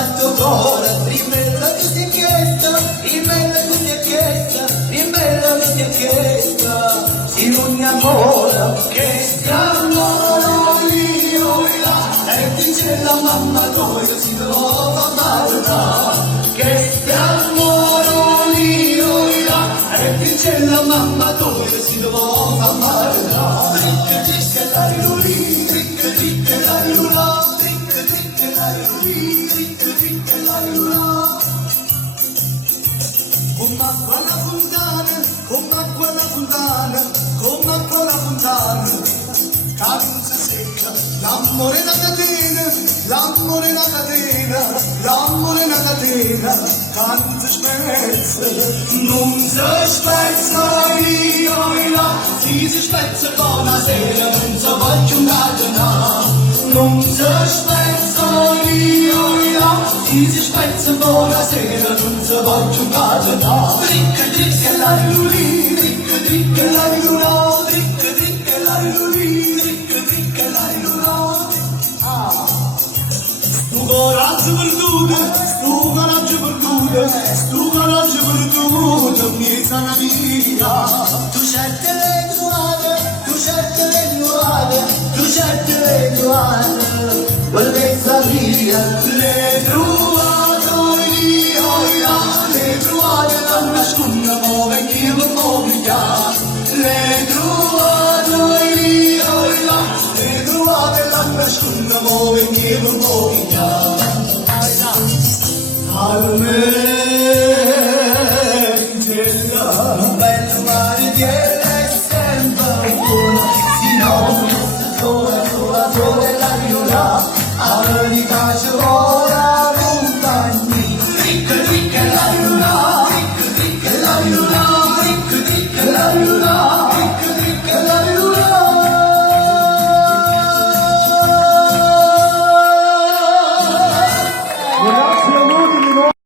fatto cuore, rimella tutti chiesta, rimella tutti chiesta, rimella tutti chiesta, si non innamora, che strano io là, e dice la mamma dove si trova Marta, che strano io là, e dice la mamma dove si trova Marta, tricche tricche la luli, tricche tricche la lula, tricche tricche la luli, tricche tricche la lula. Come acqua la fontana, come acqua la fontana, come acqua la fontana, canza secca, l'amore è una catena, l'amore è una catena, l'amore è una catena, canza spezza, non si spezza io là, si spezza buonasera, non si voglio andare, non si spezza io là, si spezza buonasera, non si voglio andare, tricca tricca la luli, tricca tricca la lula, tricca tricca la luli, tricca tricca la lula. Tu coraggio perduto, mi sana via. Tu cerchi le nuove, tu cerchi le nuove, tu cerchi le nuove, bellezza mia. Le trovate io, le trovate da nascondere, muove chi mi muovia. Le trovate io, le trovate da nascondere, muove chi mi muovia. Un bel mare viene sempre buono, si no, sola la viola, a me mi piace